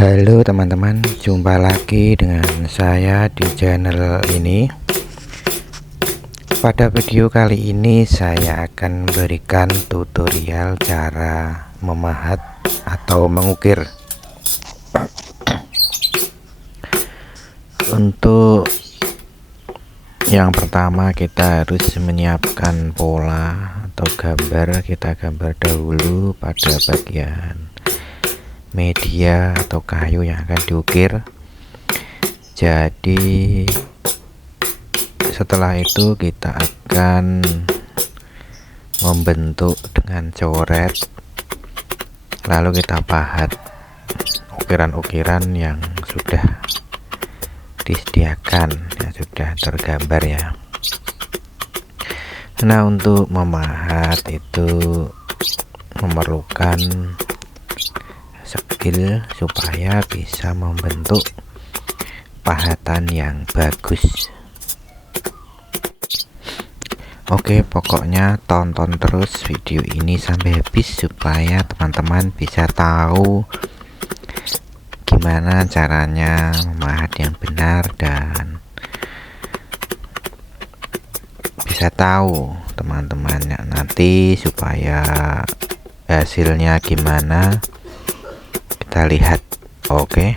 Halo teman-teman, jumpa lagi dengan saya di channel ini. Pada video kali ini saya akan memberikan tutorial cara memahat atau mengukir. Untuk yang pertama kita harus menyiapkan pola atau gambar. Kita gambar dahulu pada bagian media atau kayu yang akan diukir. Jadi setelah itu kita akan membentuk dengan coret, lalu kita pahat ukiran-ukiran yang sudah disediakan, yang sudah tergambar ya. Nah, untuk memahat itu memerlukan skill supaya bisa membentuk pahatan yang bagus. Oke, pokoknya tonton terus video ini sampai habis supaya teman-teman bisa tahu gimana caranya memahat yang benar dan bisa tahu teman-teman nanti supaya hasilnya gimana kita lihat. Oke.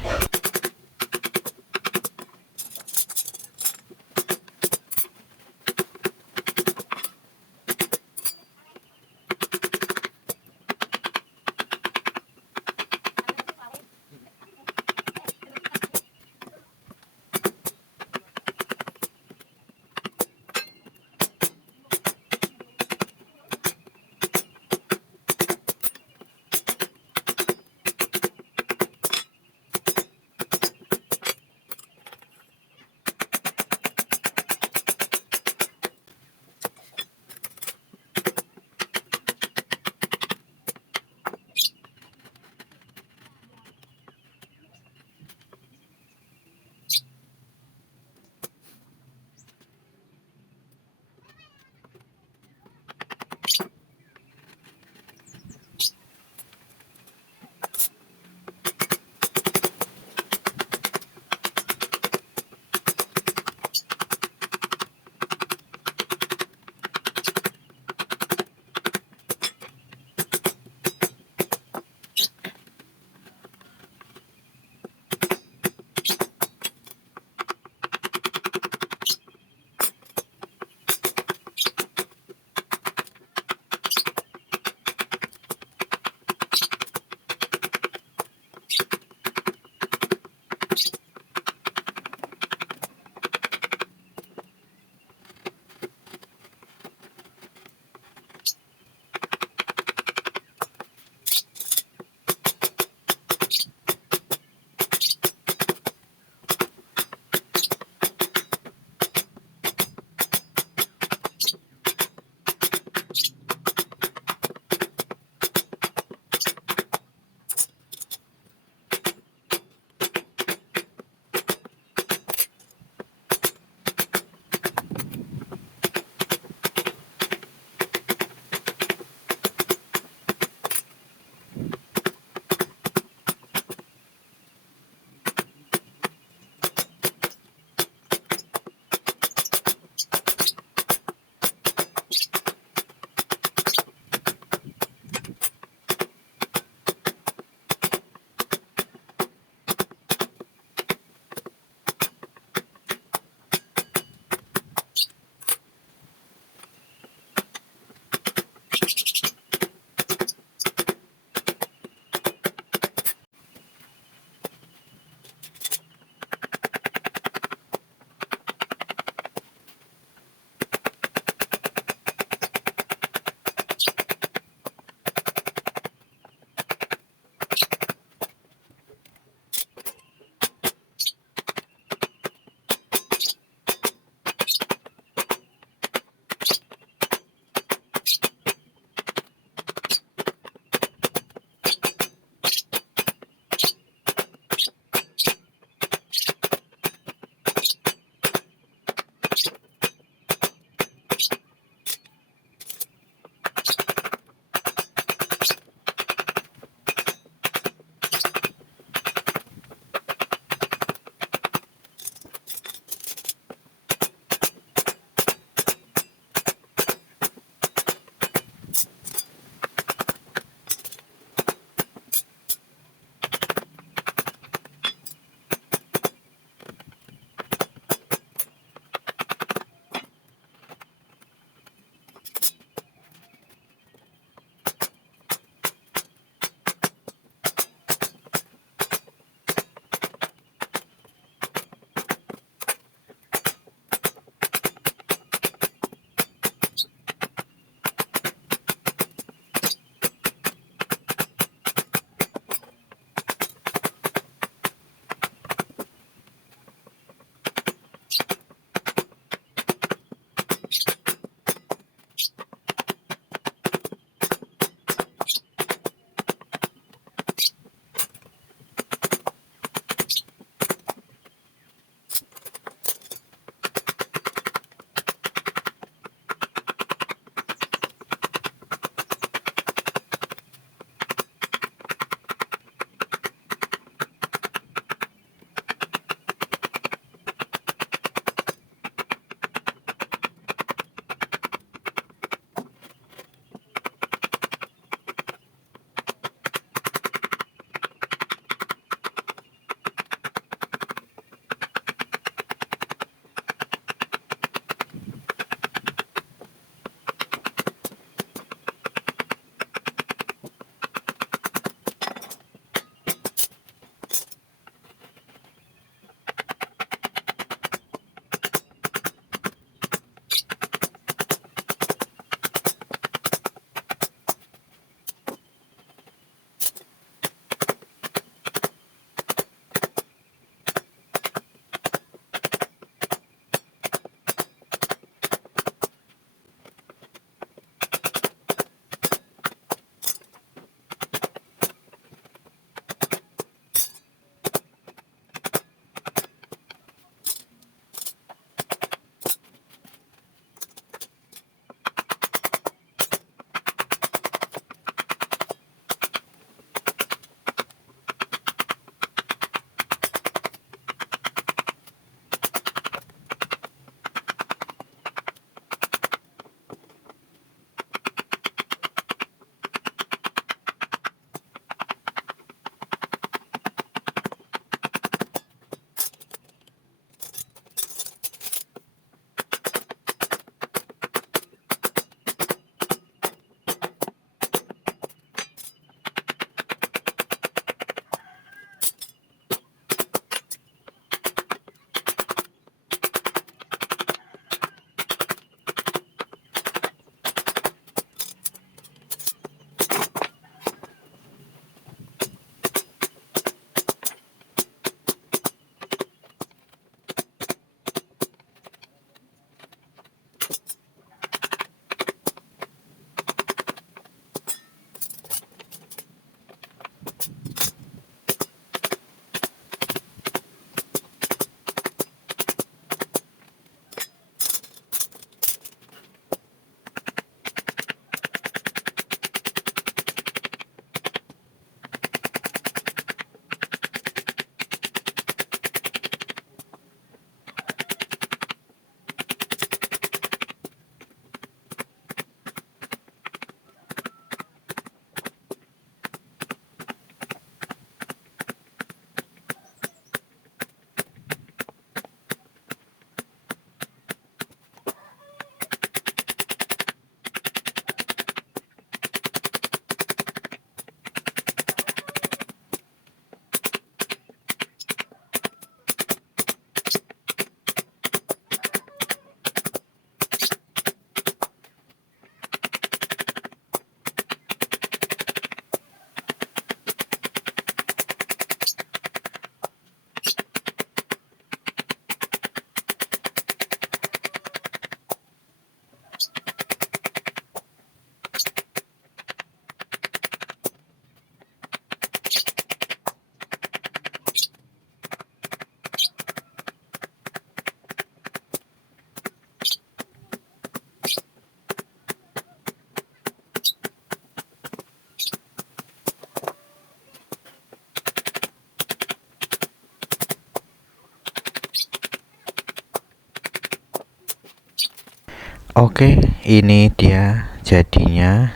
Oke, ini dia jadinya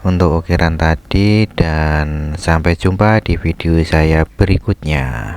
untuk ukiran tadi, dan sampai jumpa di video saya berikutnya.